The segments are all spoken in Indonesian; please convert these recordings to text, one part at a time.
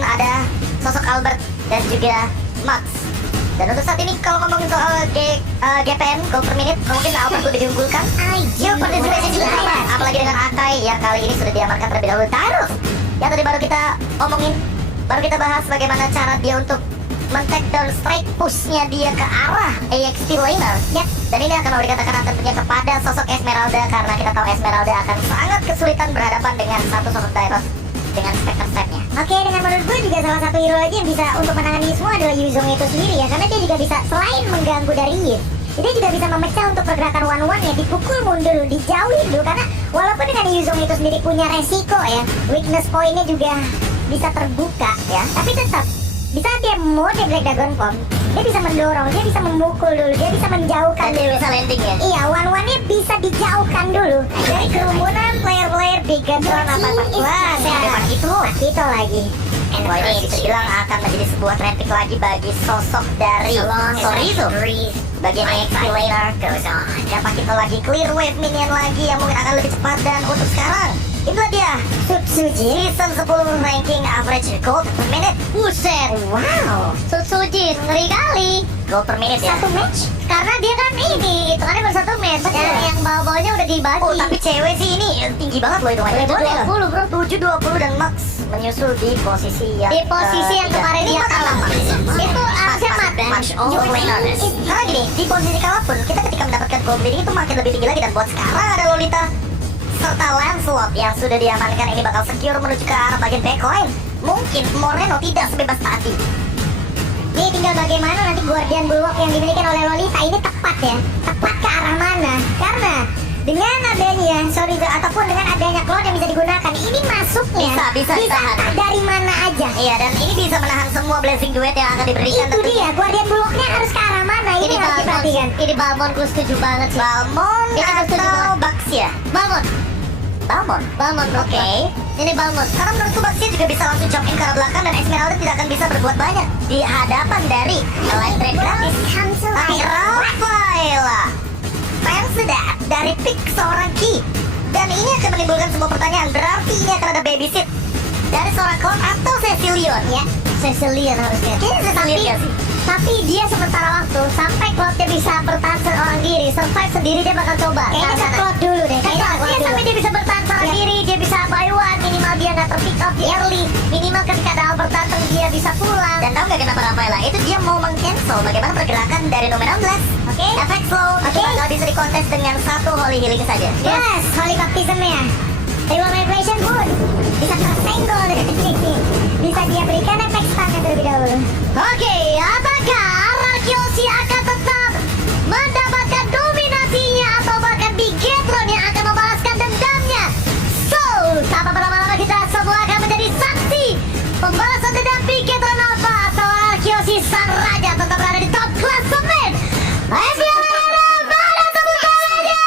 Ada sosok Albert dan juga Max. Dan untuk saat ini kalau ngomongin soal GPM, goal per minute, mungkin Albert lebih diunggulkan. Yuk participation juga ada, apalagi dengan Akai yang kali ini sudah diamankan terlebih dahulu. Tyrus yang tadi baru kita omongin, baru kita bahas bagaimana cara dia untuk men-take down strike push-nya dia ke arah AXP laner. Yep. Dan ini akan memberikan tekanan tentunya kepada sosok Esmeralda, karena kita tahu Esmeralda akan sangat kesulitan berhadapan dengan satu sosok Tyrus dengan Spectre Step-nya. Oke, dengan menurut gue juga salah satu hero aja yang bisa untuk menangani semua adalah Yuzong itu sendiri ya, karena dia juga bisa selain mengganggu dari Yin, dia juga bisa memecah untuk pergerakan one-one ya, dipukul mundur, dijauhin dulu, karena walaupun dengan Yuzong itu sendiri punya resiko ya, weakness point-nya juga bisa terbuka ya, tapi tetap di saat dia mode Black Dragon Form, dia bisa mendorong, dia bisa memukul dulu, dia bisa menjauhkan dan dia dulu. bisa landing ya. Iya, one-one-nya bisa dijauhkan dulu dari kerumunan player-player Bigatron apa wah, Pakito lagi. Wah, ini bisa dibilang akan menjadi sebuah trend pick lagi bagi sosok dari Sorizo bagian AXP laner. Dan Pakito lagi clear wave minion lagi yang mungkin akan lebih cepat. Dan untuk sekarang itulah dia Tsutsuji season 10 ranking average gold per minute. Buset, wow, Tsutsuji ngeri kali gold per minute ya. Satu match? Karena dia kan ini, hitungannya baru satu match dan yang bawah-bawahnya udah dibagi. Oh, tapi cewek sih ini tinggi banget loh hitungannya. 720 bro, 720 dan Max menyusul di posisi yang yang kemarin dia kalah. Itu harusnya match all laners. Karena gini, di posisi kalah pun kita ketika mendapatkan gold leading itu makin lebih tinggi lagi. Dan buat sekarang ada Lolita serta Lancelot yang sudah diamankan, ini bakal secure menuju ke arah bagian backline. Mungkin Moreno tidak sebebas tadi. Ini tinggal bagaimana nanti Guardian Bulwark yang dimiliki oleh Lolita ini tepat ya, tepat ke arah mana. Karena dengan adanya Sorizo ataupun dengan adanya Cloud yang bisa digunakan, ini masuknya bisa dari mana aja. Iya, dan ini bisa menahan semua blessing duet yang akan diberikan. Itu dia, Guardian Bulwarknya harus ke arah mana, ini harus diperhatikan. Ini Balmond, gue setuju banget sih. Balmond atau Baxia? Balmond, oke. Ini Balmond, karena menurutku Baxia juga bisa langsung jump in ke arah belakang dan Esmeralda tidak akan bisa berbuat banyak di hadapan dari live trade gratis. Tapi Rafaela fans dari pick seorang Ki, dan ini akan menimbulkan sebuah pertanyaan. Berarti ini akan ada babysit dari seorang Cloud atau Cecilion ya? Cecilion harusnya. Tapi dia sementara waktu sampai Cloudnya bisa bertahan seorang diri, survive sendiri, dia bakal coba. Kayaknya ke Cloud dulu deh. Sampai dia bisa bertahan seorang diri, dia bisa buy one, minimal dia nggak terpick up di early, minimal ketika ada Albert datang dia bisa pulang. Dan tahu nggak kenapa Rafaela? Itu dia mau meng-cancel bagaimana pergerakan dari nomor 16. Oke. Efek slow bakal bisa dikontes dengan satu holy healing saja. Yes, holy baptism ya. Reward vibration pun bisa tersenggol deh. Bisa dia berikan efek stun terlebih dahulu. Oke, apakah Ararkyoshi akan tetap mendapatkan dominasinya atau bahkan Bigetron yang akan membalaskan dendamnya? So, tanpa berlama-lama kita semua akan menjadi saksi pembalasan dendam Bigetron apa atau Ararkyoshi sang raja tetap berada di top klasemen. Ayo pada tepuk tangannya.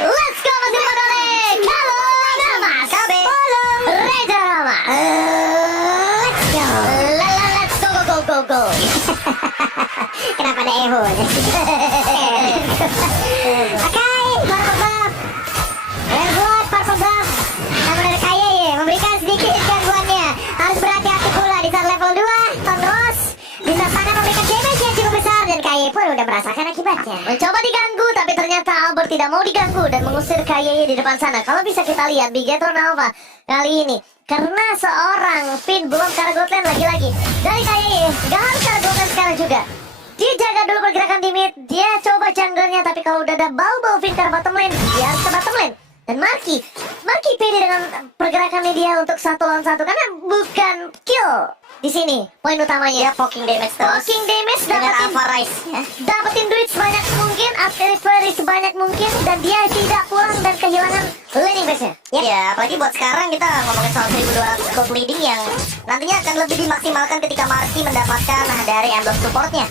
Let's go Mas Irmadone. Halo nama KB Raja Rama. Let's go. Let's go. Kenapa ada eho? Akai, purple buff. Redwood, purple buff. Namun dari kaya ya, memberikan sedikit gangguannya. Harus berhati-hati pula di saat level 2. Tonros bisa sangat memberikan damage yang cukup besar. Dan kaya pun udah merasakan akibatnya. Mencoba diganggu, tapi ternyata Albert tidak mau diganggu dan mengusir Kaye di depan sana. Kalau bisa kita lihat Bigetron Alpha kali ini, karena seorang Finn belum ke arah Godland lagi-lagi. Dari Kaye, gak harus ke arah Godland sekarang juga. Dia jaga dulu pergerakan di mid, dia coba jungle-nya, tapi kalau udah ada bau-bau Finn ke arah bottom lane, dia harus ke bottom lane. Dan Marky pede dengan pergerakannya dia untuk 1 lawan 1 karena bukan kill. Di sini poin utamanya, poking damage terus. Poking damage dapetin duit sebanyak mungkin, upgrade sebanyak mungkin, dan dia tidak pulang dan kehilangan laning base-nya. Ya, apalagi buat sekarang kita ngomongin soal 1200 gold leading yang nantinya akan lebih dimaksimalkan ketika Marky mendapatkan dari emblem supportnya.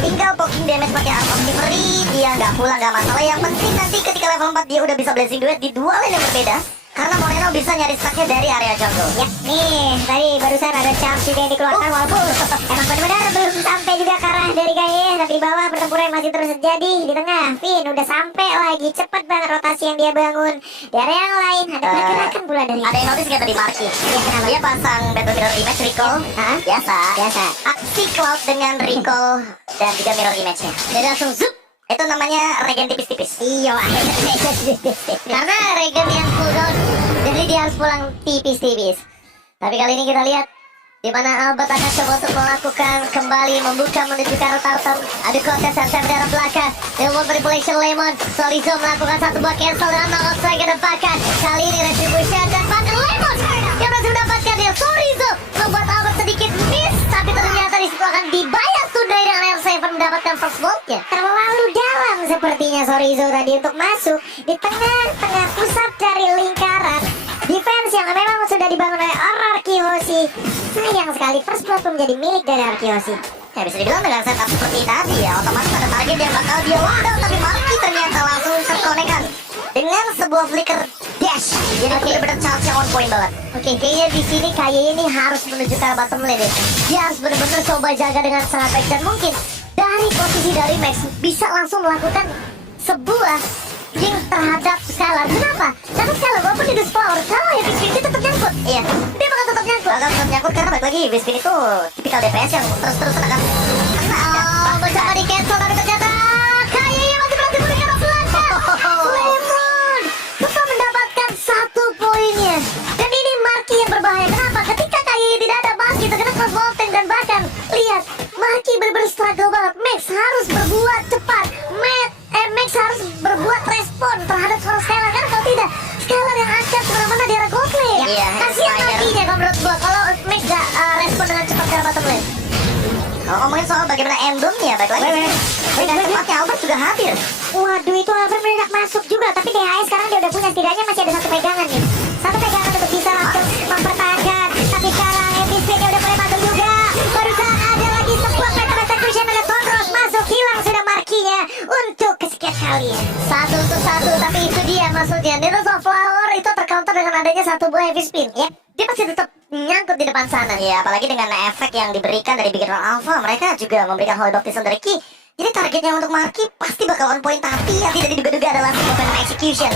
Tinggal poking damage pakai Art of Chivalry, dia nggak pulang nggak masalah. Yang penting nanti ketika level 4 dia udah bisa blessing duet di 2 lane yang berbeda. karena Moreno bisa nyari stacknya dari area jungle. Ya, nih tadi barusan ada charge juga yang dikeluarkan walaupun emang benar-benar belum sampai juga ke arah dari Gaye, tapi di bawah pertempuran masih terus terjadi. Di tengah, Finn udah sampai lagi, cepet banget rotasi yang dia bangun. Di area yang lain ada pergerakan pula dari. Ada yang notice nggak tadi Marky? Ya, kenapa? Dia pasang Battle Mirror Image recall. Hah? Biasa. Biasa. Aksi Cloud dengan recall dan juga mirror image-nya. Jadi langsung zup. Itu namanya regen tipis-tipis. Iyo, Karena regen yang cooldown, jadi dia harus pulang tipis-tipis. Tapi kali ini kita lihat di mana Albert akan coba untuk melakukan kembali membuka menuju ke arah Tartan. Ada kontes yang dari arah belakang. Ilmu manipulation Lemon. Sorizo melakukan satu buah cancel dengan Nangos lagi dapatkan. Kali ini retribution dan bahkan Lemon yang berhasil mendapatkan dia. Sorizo membuat Albert sedikit miss, tapi ternyata disitu akan dibayar tunai dengan R7 mendapatkan first blood-nya. terlalu dalam sepertinya Sorizo tadi untuk masuk di tengah-tengah pusat dari lingkaran defense yang memang sudah dibangun oleh Ararkiyoshi. Sayang sekali first blood pun menjadi milik dari Ararkiyoshi. Ya bisa dibilang dengan setup seperti tadi ya, otomatis ada target yang bakal dia lockdown, tapi Marky ternyata langsung terkonekkan dengan sebuah flicker dash. Jadi benar-benar charge yang on point banget. Oke, kayaknya di sini Kaye ini harus menuju ke arah bottom lane. Dia harus benar-benar coba jaga dengan sangat baik dan mungkin dari posisi dari Max bisa langsung melakukan sebuah link terhadap Skylar. Kenapa? Karena Skylar walaupun di flower, kalau ya Wispin dia tetap nyangkut. Iya, Dia bakal tetap nyangkut. bakal tetap nyangkut karena balik lagi Wispin itu tipikal DPS yang terus-terusan akan Oh, mencoba di cancel tapi ternyata Kaye masih berhasil menuju ke arah belakang. Lemon tetap mendapatkan 1 poinnya. Dan ini Marky yang berbahaya. Kenapa? Ketika Kaye tidak ada Marky terkena cross vaulting dan bahkan lihat Marky benar-benar struggle banget. Max harus berbuat cepat. Max harus berbuat respon terhadap seorang Skylar. Karena kalau tidak, Skylar yang akan kemana-mana di arah gold lane. Iya, Kasihan Spider. Marky-nya kalau menurut gua kalau Max gak respon dengan cepat ke arah bottom lane. Kalau ngomongin soal bagaimana endingnya, balik lagi dengan cepatnya Albert juga hadir. Waduh, itu Albert meledak masuk juga, tapi DHS sekarang dia udah punya, setidaknya masih ada satu pegangan nih. Satu pegangan untuk bisa langsung mempertahankan. Tapi sekarang MVP-nya udah mulai masuk juga. Barusan ada lagi sebuah Phantom Execution oleh Tondros masuk, hilang sudah Marky-nya untuk kesekian kalinya. 1 untuk 1, tapi itu dia maksudnya. Needles of Flower itu tercounter dengan adanya 1 buah heavy spin. Yep. Dia pasti tetap nyangkut di depan sana. Ya, apalagi dengan efek yang diberikan dari Beginner Alpha, mereka juga memberikan Holy Baptism dari Ki. Jadi targetnya untuk Marky pasti bakal on point, tapi yang tidak diduga-duga adalah sebuah Phantom Execution.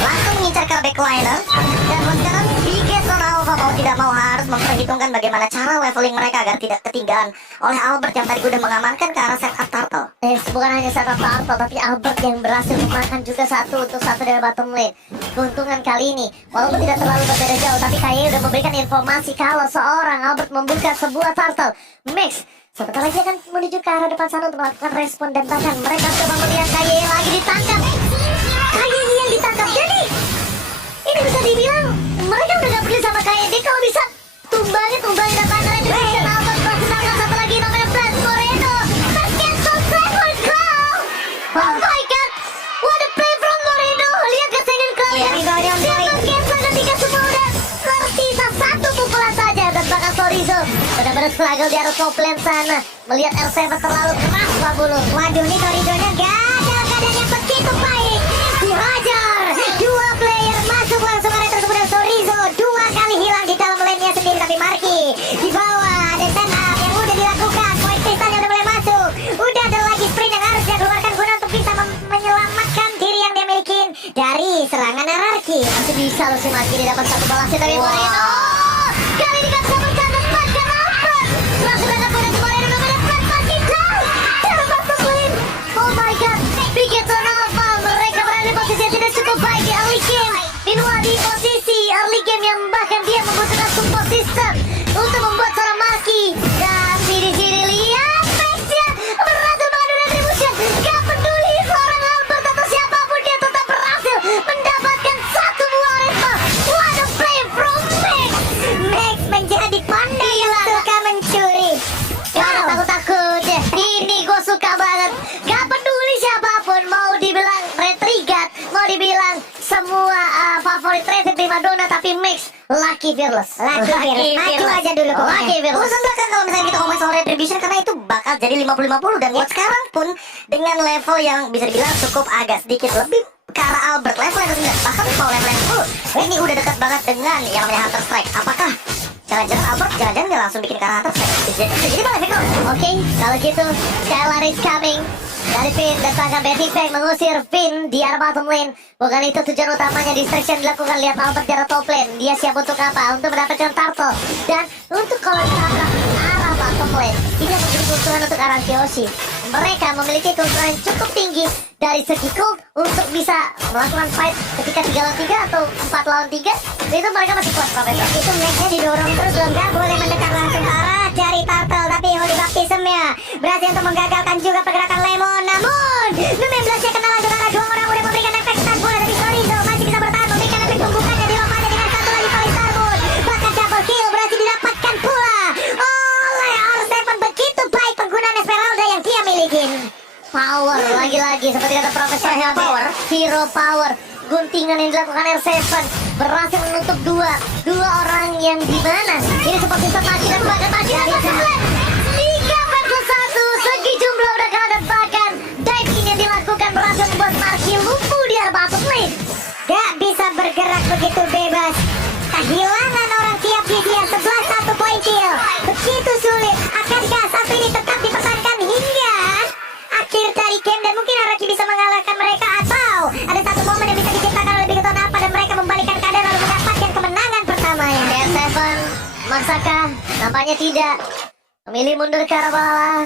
Langsung mengincar ke backliner, dan sekarang Beginner Alpha mau tidak mau harus memperhitungkan bagaimana cara leveling mereka agar tidak ketinggalan oleh Albert yang tadi udah mengamankan ke arah setup turtle. Bukan hanya satu turtle, tapi Albert yang berhasil memakan juga 1 untuk 1 dari bottom lane. Keuntungan kali ini, walaupun tidak terlalu berbeda jauh, tapi Kaye udah memberikan informasi kalau seorang Albert membuka sebuah turtle. Max sebentar lagi akan menuju ke arah depan sana untuk melakukan respon dan bahkan mereka coba melihat Kaye lagi ditangkap. Kaye yang ditangkap. Jadi ini bisa dibilang mereka udah gak peduli sama Kaye. Dia kalau bisa tumbangin dan tangan retribution. Albert berhasil menangkap satu lagi namanya Blast Moreno. Tercancel Dragon Claw. Oh my god, what a play from Moreno. Lihat kesengan Claw ya. Dia tercancel ketika semua udah tersisa 1 pukulan saja. Dan bahkan Sorizo benar-benar struggle di arah top lane sana. Melihat R7 terlalu keras Pak Bulu. Waduh, nih Toridonya gak ada keadaan yang begitu baik. Dihajar, 2 player masuk langsung area tersebut dan Sorizo 2 kali hilang di dalam lane-nya sendiri. Tapi Marky di bawah ada stand up yang udah dilakukan. Poin kristalnya udah mulai masuk. Udah ada lagi sprint yang harus dia keluarkan guna untuk bisa menyelamatkan diri yang dia miliki dari serangan anarki. Masih bisa loh si Marky dia dapat 1 balasnya dari Moreno. Kali ini gak bisa bercanda bahkan Albert. Langsung dapat poin dari Moreno namanya Fred Marky down. Dalam bottom lane. Oh my god, Beginner Alpha. Mereka berada di posisi yang tidak cukup baik di early game. Minua di posisi early game yang bahkan dia membutuhkan support system untuk membuat seorang Marky. Tapi di sini lihat Max-nya berhasil mengadu retribution. Gak peduli seorang Albert atau siapapun, dia tetap berhasil mendapatkan 1 buah rifle. What a play from Max. Max menjadi pandai yang suka mencuri. Jangan takut-takut ya. Ini gue suka banget. Gak peduli siapapun, mau dibilang Retrigat, mau dibilang semua favorit Reset Primadona, tapi Max Lucky Fearless. Lucky Fearless. Maju aja dulu pokoknya. Lucky Fearless. Urusan belakang kalau misalnya kita ngomongin soal retribution, karena itu bakal jadi 50-50. Dan buat sekarang pun dengan level yang bisa dibilang cukup agak sedikit lebih ke arah Albert. Level yang ke-9, bahkan mau level yang 10. Ini udah dekat banget dengan yang namanya Hunter Strike. Apakah jangan-jangan Albert, jangan-jangan dia langsung bikin ke arah Hunter Strike? Jadi malah Vector. Oke, kalau gitu Skylar is coming dari Finn dan bahkan Betty Fang mengusir Finn di arah bottom lane. Bukan itu tujuan utamanya, distraction dilakukan. Lihat Albert di arah top lane. Dia siap untuk apa? Untuk mendapatkan turtle. Dan untuk kalau ditabrak arah bottom lane, ini akan menjadi keuntungan untuk arah Kyoshi. Mereka memiliki keuntungan cukup tinggi dari segi gold untuk bisa melakukan fight ketika 3 lawan 3 atau 4 lawan 3. Itu mereka masih kuat, Profesor. Itu matchnya didorong terus, nggak boleh mendekat langsung ke arah dari turtle, tapi Holy Baptism ya berhasil untuk menggagalkan juga pergerakan Lemon. Namun Lumen Blast-nya kena langsung ke arah dua orang, udah memberikan efek stun bola, tapi Chorizo masih bisa bertahan, memberikan efek tumbukannya di lompatnya dengan satu lagi kali Starboard. Bahkan double kill berhasil didapatkan pula oleh R7. Begitu baik penggunaan Esmeralda yang dia miliki. Power lagi-lagi seperti kata Profesor Hero Helbe. power. Hero power. Guntingan yang dilakukan R7 berhasil menutup dua orang yang di mana ini seperti semaki dan bahkan masih ada Liga versus 1 segi jumlah udah kalah dan bahkan dive yang dilakukan berhasil membuat Marky lumpuh di arah bottom lane. Gak bisa bergerak begitu bebas. Kehilangan orang tiap di dia 11 1 poin kill. Begitu sulit. Akankah satu ini tetap dipertahankan hingga akhir dari game dan mungkin Araki bisa mengalahkan mereka, atau ada satu momen yang bisa diciptakan oleh Bigoton apa dan mereka membalikan keadaan lalu mendapatkan kemenangan pertamanya. R7 maksakah? Nampaknya tidak. Memilih mundur ke arah bawah.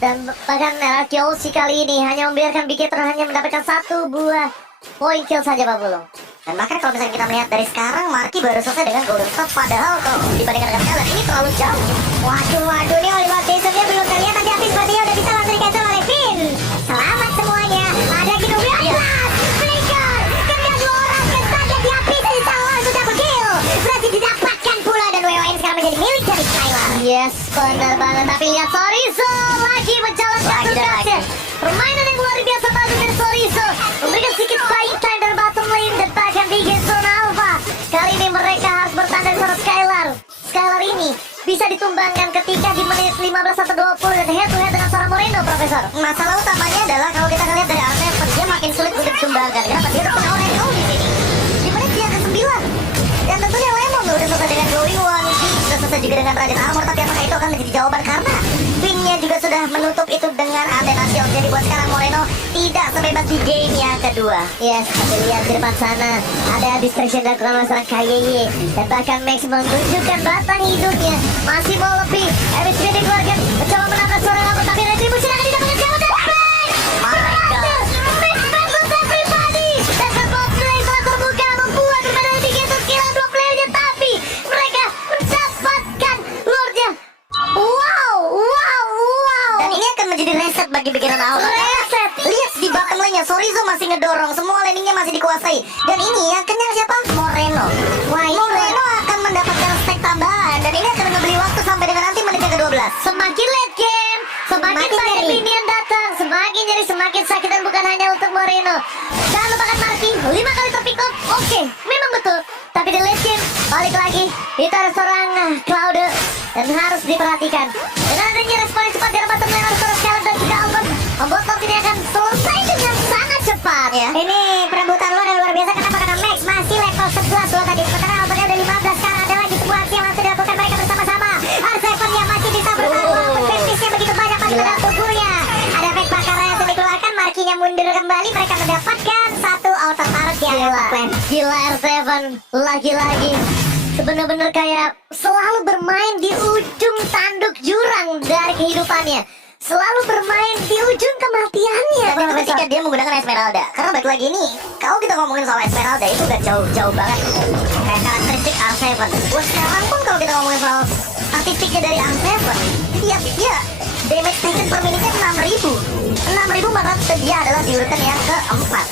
Dan bahkan Kyoshi kali ini hanya membiarkan Bigetron hanya mendapatkan 1 buah poin kill saja, Pak Bulung. Dan bahkan kalau misalnya kita melihat dari sekarang, Marky baru selesai dengan Golden Star. Padahal kalau dibandingkan dengan Skylar, ini terlalu jauh. Waduh, ini Holy Baptism-nya belum terlihat, tapi habis sepertinya udah bisa langsung di-cancel oleh Finn. Selamat semuanya. Ada Kino Blast. Flicker. Kena 2 orang saja dihabiskan di sawah untuk double kill. Berhasil didapatkan pula dan WON sekarang menjadi milik dari Skylar. Yes, benar banget. Tapi lihat Chorizo lagi menjalankan Lagi dan tugasnya. lagi. Permainan yang luar biasa bagus dari Chorizo. Memberikan sedikit buying time dari bottom lane dan bahkan Bigetron Alpha. Kali ini mereka harus bertandang sama Skylar. Skylar ini bisa ditumbangkan ketika di menit 15 atau 20 dan head to head dengan seorang Moreno, Profesor. Masalah utamanya adalah kalau kita lihat dari R7, dia makin sulit untuk ditumbangkan. Kenapa? Dia udah punya Oreco di sini. Di menit dia ke-9. Dan tentunya Lemon udah selesai dengan Going One, sudah selesai juga dengan Raden Armor. Tapi apakah itu akan menjadi jawaban? Karena Finn-nya juga sudah menutup itu dengan Antena Shield. Jadi buat sekarang Moreno tidak sebebas di game yang kedua. Yes, tapi lihat di depan sana ada distraction dilakukan oleh seorang KYY dan bahkan Max menunjukkan batang hidungnya masih mau lebih. MSB dikeluarkan mencoba menabrak seorang lawan tapi retribusi akan didapatkan siapa dan berhasil. Max versus everybody dan top lane telah terbuka membuat berbeda di game skill 2 playernya tapi mereka mendapatkan Lordnya. Wow. Dan ini akan menjadi reset bagi pikiran awal. Reset. Lihat di bottom lane-nya, Chorizo masih ngedorong, semua landingnya masih dikuasai. Dan ini yang kenyang siapa? Moreno. Moreno akan mendapatkan stack tambahan dan ini akan membeli waktu sampai dengan nanti menit yang ke-12. Semakin late game, semakin banyak minion datang, semakin jadi semakin sakit dan bukan hanya untuk Moreno. Jangan lupakan Marky, 5 kali terpick up, oke, memang betul. Tapi di late game, balik lagi, itu ada seorang Cloud dan harus diperhatikan. Dengan adanya respon yang cepat dari bottom lane harus seorang Skylar dan juga Albert, membuat Lord ini akan selesai dengan sangat cepat. Ya. Ini perebutan luar dan luar biasa. Kenapa? Karena Max masih level 11 loh tadi. Sementara Albertnya udah 15. Sekarang ada lagi sebuah aksi yang langsung dilakukan mereka bersama-sama. R7 yang masih bisa bertahan walaupun fetish-nya begitu banyak masih pada tubuhnya. Ada efek bakar yang sudah dikeluarkan. Marky-nya mundur kembali. Mereka mendapatkan 1 auto turret di area top lane. Gila R7, lagi-lagi. Sebenar-benar kayak selalu bermain di ujung tanduk jurang dari kehidupannya. Selalu bermain di ujung kematiannya. Dan itu Profesor. ketika dia menggunakan Esmeralda. Karena balik lagi nih, kalau kita ngomongin soal Esmeralda itu udah jauh-jauh banget. Kayak karakteristik R7. Buat sekarang pun kalau kita ngomongin soal statistiknya dari R7, dia damage taken per menitnya 6.000. 6.400 dia adalah di urutan yang keempat.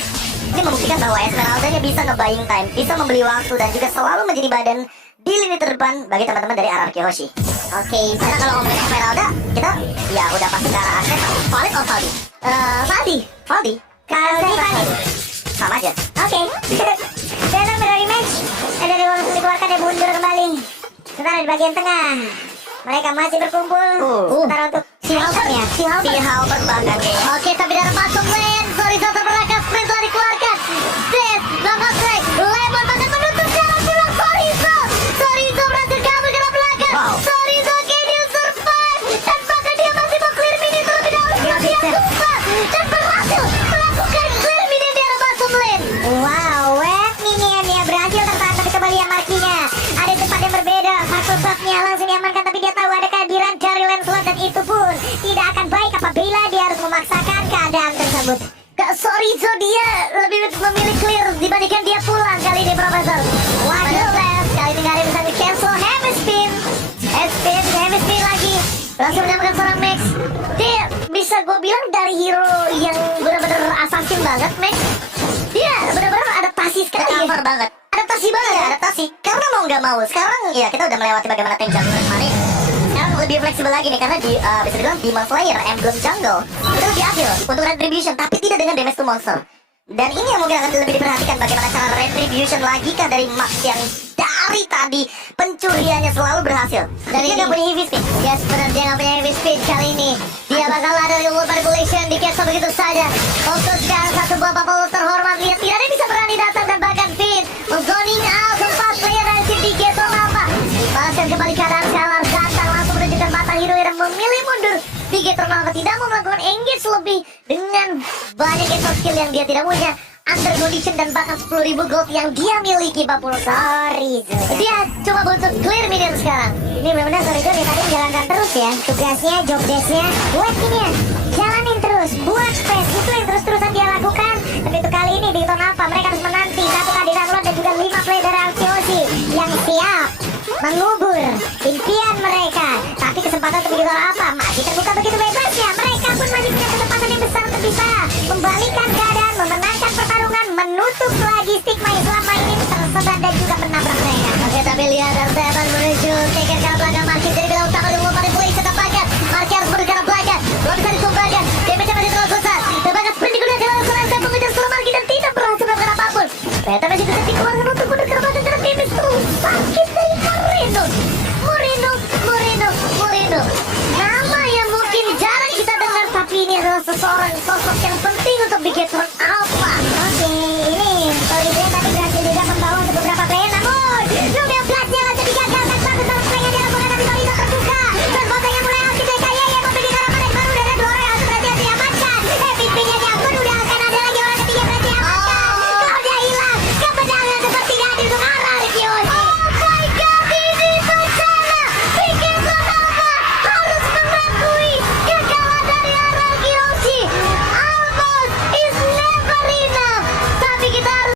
Ini membuktikan bahwa Esmeralda-nya bisa nge-buying time, bisa membeli waktu dan juga selalu menjadi badan di lini terdepan bagi teman-teman dari RRQ Hoshi. Oke, Karena kalau ngomongin Esmeralda, kita ya udah pasti ke arah R7. Valid or Valdi? Valdi? Kalau ini Valdi. Sama aja. Oke. Venom dari match. Dari langsung dikeluarkan dia mundur kembali. Sementara di bagian tengah mereka masih berkumpul. Sementara untuk si Halbert ya. Si Halbert bahkan kayaknya. Oke, tapi dari bottom lane, Chorizo terbelakang, sprint telah dikeluarkan. dan berhasil melakukan clear minion di arah bottom lane. Wow, web minion ya berhasil tertahan tapi kembali yang markinya. Ada tempat yang berbeda, faktor buff-nya langsung diamankan tapi dia tahu ada kehadiran dari Lancelot dan itu pun tidak akan baik apabila dia harus memaksakan keadaan tersebut. Kak, sorry Zo, dia lebih memilih clear dibandingkan dia pulang kali ini, Profesor. Waduh, kali ini Gary bisa di-cancel heavy spin. Heavy spin lagi. Langsung menyamakan seorang Max. Dia bisa gue bilang dari hero yang benar-benar assassin banget, Max. Dia benar-benar adaptasi sekali. Cover banget. Adaptasi banget. Iya, adaptasi. Karena mau nggak mau, sekarang ya kita udah melewati bagaimana tank jungle kemarin. Sekarang lebih fleksibel lagi nih karena bisa dibilang Demon Slayer, Emblem Jungle itu lebih adil untuk retribution tapi tidak dengan damage to monster. Dan ini yang mungkin akan lebih diperhatikan bagaimana cara retribution lagi kah dari Max yang dari tadi pencuriannya selalu berhasil. Dan dia ini nggak punya heavy spin. Yes, benar dia nggak punya heavy speed kali ini. Dia bakal ada reward manipulation di cancel begitu saja. Untuk sekarang satu buah bubble terhormat, lihat tidak ada yang bisa berani datang dan bahkan Finn zoning out 4 player dari tim di Ghetto Lava. Dibalaskan kembali keadaan Kalar datang langsung menunjukkan batang hero yang memilih mundur. Di Ghetto Lava tidak mau melakukan engage lebih dengan banyak info skill yang dia tidak punya. Under condition dan bahkan 10.000 gold yang dia miliki, Pak Pulsa. Sorry, Zo. Dia cuma butuh clear minion sekarang. Ini benar-benar sorry Zo, dia tadi menjalankan terus ya tugasnya, job desk-nya. Buat minion, jalanin terus, buat space, itu yang terus-terusan dia lakukan. Tapi untuk kali ini di Ghetto Lava mereka harus menanti satu kehadiran Lord dan juga 5 player dari LCOC yang siap mengubur impian mereka. Tapi kesempatan untuk Ghetto Lava masih terbuka begitu bebasnya. Mereka pun masih punya kesempatan yang besar untuk bisa membalikan keadaan, memenangkan pertarungan, menutup lagi stigma yang selama ini tersebar dan juga menabrak mereka. Oke, tapi lihat